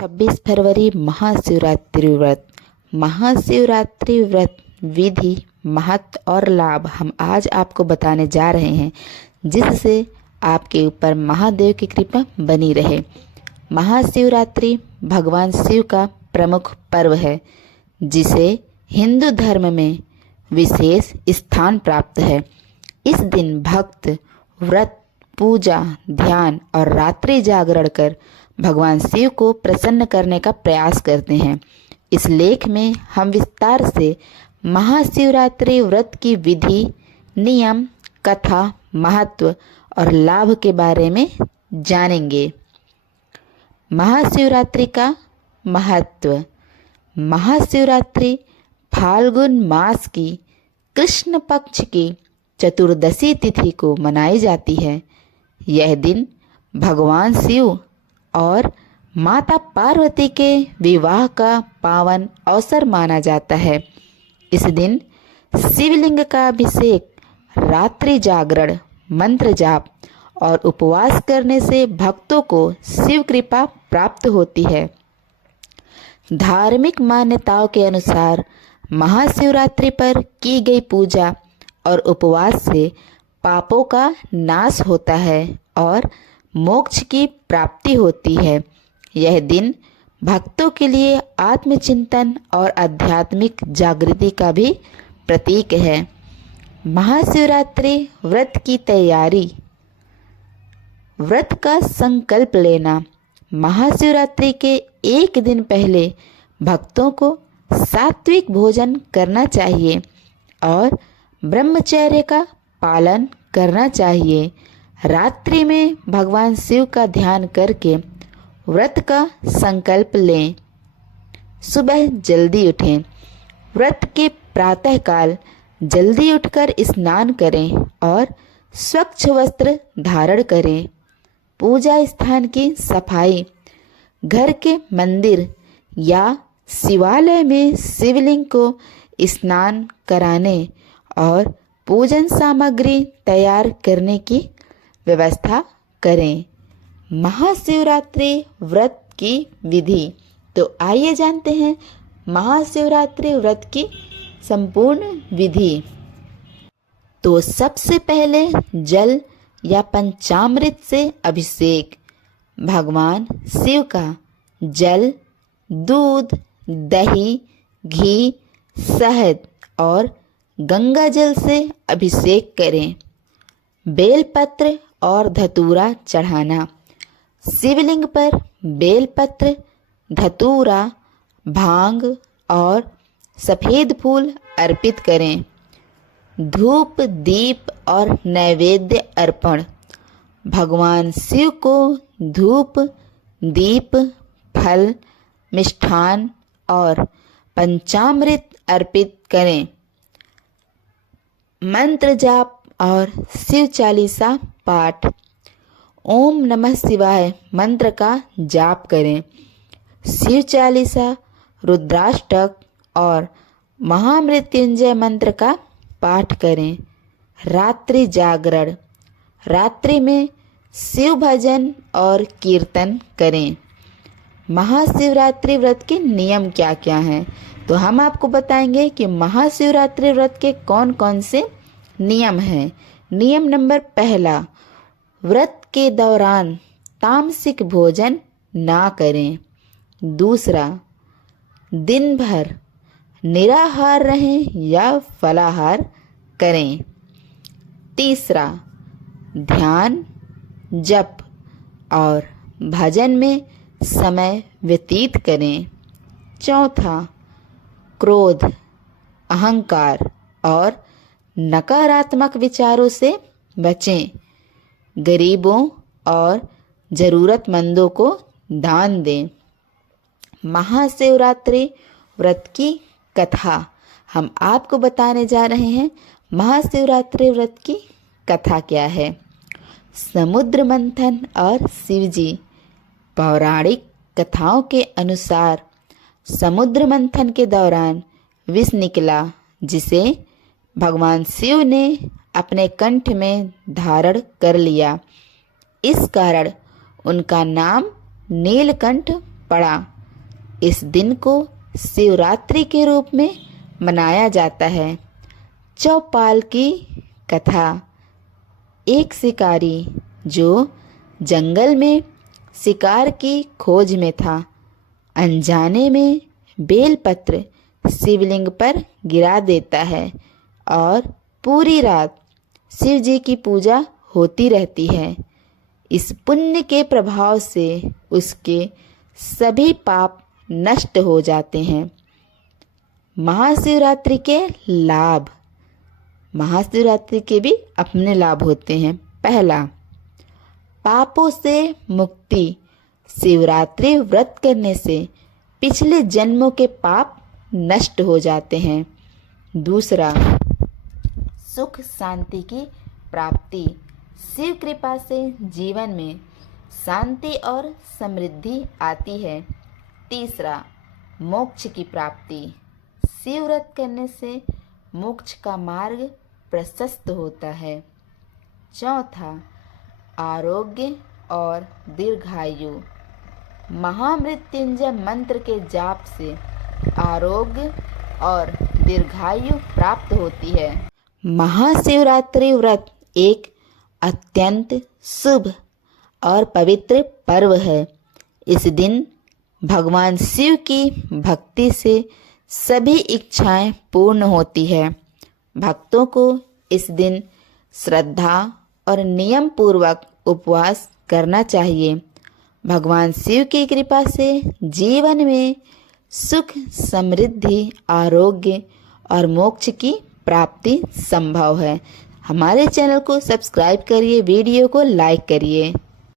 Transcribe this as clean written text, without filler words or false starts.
26 फरवरी महाशिवरात्रि व्रत। महाशिवरात्रि व्रत विधि, महत्व और लाभ हम आज आपको बताने जा रहे हैं, जिससे आपके ऊपर महादेव की कृपा बनी रहे। महाशिवरात्रि भगवान शिव का प्रमुख पर्व है, जिसे हिंदू धर्म में विशेष स्थान प्राप्त है। इस दिन भक्त व्रत, पूजा, ध्यान और रात्रि जागरण कर भगवान शिव को प्रसन्न करने का प्रयास करते हैं। इस लेख में हम विस्तार से महाशिवरात्रि व्रत की विधि, नियम, कथा, महत्व और लाभ के बारे में जानेंगे। महाशिवरात्रि का महत्व। महाशिवरात्रि फाल्गुन मास की कृष्ण पक्ष की चतुर्दशी तिथि को मनाई जाती है। यह दिन भगवान शिव और माता पार्वती के विवाह का पावन अवसर माना जाता है। इस दिन शिवलिंग का अभिषेक, रात्रि जागरण, मंत्र जाप और उपवास करने से भक्तों को शिव कृपा प्राप्त होती है। धार्मिक मान्यताओं के अनुसार महाशिवरात्रि पर की गई पूजा और उपवास से पापों का नाश होता है और मोक्ष की प्राप्ति होती है। यह दिन भक्तों के लिए आत्मचिंतन और आध्यात्मिक जागृति का भी प्रतीक है। महाशिवरात्रि व्रत की तैयारी। व्रत का संकल्प लेना। महाशिवरात्रि के एक दिन पहले भक्तों को सात्विक भोजन करना चाहिए और ब्रह्मचर्य का पालन करना चाहिए। रात्रि में भगवान शिव का ध्यान करके व्रत का संकल्प लें। सुबह जल्दी उठें। व्रत के प्रातःकाल जल्दी उठकर स्नान करें और स्वच्छ वस्त्र धारण करें। पूजा स्थान की सफाई। घर के मंदिर या शिवालय में शिवलिंग को स्नान कराने और पूजन सामग्री तैयार करने की व्यवस्था करें। महाशिवरात्रि व्रत की विधि। तो आइए जानते हैं महाशिवरात्रि व्रत की संपूर्ण विधि। तो सबसे पहले जल या पंचामृत से अभिषेक। भगवान शिव का जल, दूध, दही, घी, शहद और गंगा जल से अभिषेक करें। बेलपत्र और धतूरा चढ़ाना। शिवलिंग पर बेलपत्र, धतूरा, भांग और सफ़ेद फूल अर्पित करें। धूप, दीप और नैवेद्य अर्पण। भगवान शिव को धूप, दीप, फल, मिष्ठान और पंचामृत अर्पित करें। मंत्र जाप और शिव चालीसा पाठ। ओम नमः शिवाय मंत्र का जाप करें। शिव चालीसा, रुद्राष्टक और महामृत्युंजय मंत्र का पाठ करें। रात्रि जागरण। रात्रि में शिव भजन और कीर्तन करें। महाशिवरात्रि व्रत के नियम क्या क्या हैं? तो हम आपको बताएंगे कि महाशिवरात्रि व्रत के कौन कौन से नियम हैं। नियम नंबर पहला, व्रत के दौरान तामसिक भोजन ना करें। दूसरा, दिन भर निराहार रहें या फलाहार करें। तीसरा, ध्यान, जप और भजन में समय व्यतीत करें। चौथा, क्रोध, अहंकार और नकारात्मक विचारों से बचें। गरीबों और ज़रूरतमंदों को दान दें। महाशिवरात्रि व्रत की कथा हम आपको बताने जा रहे हैं। महाशिवरात्रि व्रत की कथा क्या है? समुद्र मंथन और शिवजी। पौराणिक कथाओं के अनुसार समुद्र मंथन के दौरान विष निकला, जिसे भगवान शिव ने अपने कंठ में धारण कर लिया। इस कारण उनका नाम नीलकंठ पड़ा। इस दिन को शिवरात्रि के रूप में मनाया जाता है। चौपाल की कथा। एक शिकारी जो जंगल में शिकार की खोज में था, अनजाने में बेलपत्र शिवलिंग पर गिरा देता है और पूरी रात शिव जी की पूजा होती रहती है। इस पुण्य के प्रभाव से उसके सभी पाप नष्ट हो जाते हैं। महाशिवरात्रि के लाभ। महाशिवरात्रि के भी अपने लाभ होते हैं। पहला, पापों से मुक्ति। शिवरात्रि व्रत करने से पिछले जन्मों के पाप नष्ट हो जाते हैं। दूसरा, सुख शांति की प्राप्ति। शिव कृपा से जीवन में शांति और समृद्धि आती है। तीसरा, मोक्ष की प्राप्ति। शिव व्रत करने से मोक्ष का मार्ग प्रशस्त होता है। चौथा, आरोग्य और दीर्घायु। महामृत्युंजय मंत्र के जाप से आरोग्य और दीर्घायु प्राप्त होती है। महाशिवरात्रि व्रत एक अत्यंत शुभ और पवित्र पर्व है। इस दिन भगवान शिव की भक्ति से सभी इच्छाएं पूर्ण होती है। भक्तों को इस दिन श्रद्धा और नियम पूर्वक उपवास करना चाहिए। भगवान शिव की कृपा से जीवन में सुख, समृद्धि, आरोग्य और मोक्ष की प्राप्ति संभव है। हमारे चैनल को सब्सक्राइब करिए, वीडियो को लाइक करिए।